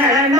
i and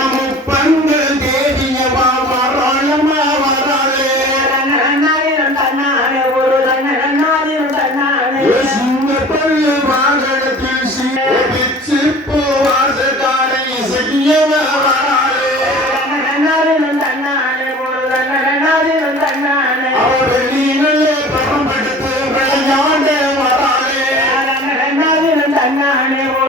Pernambuco.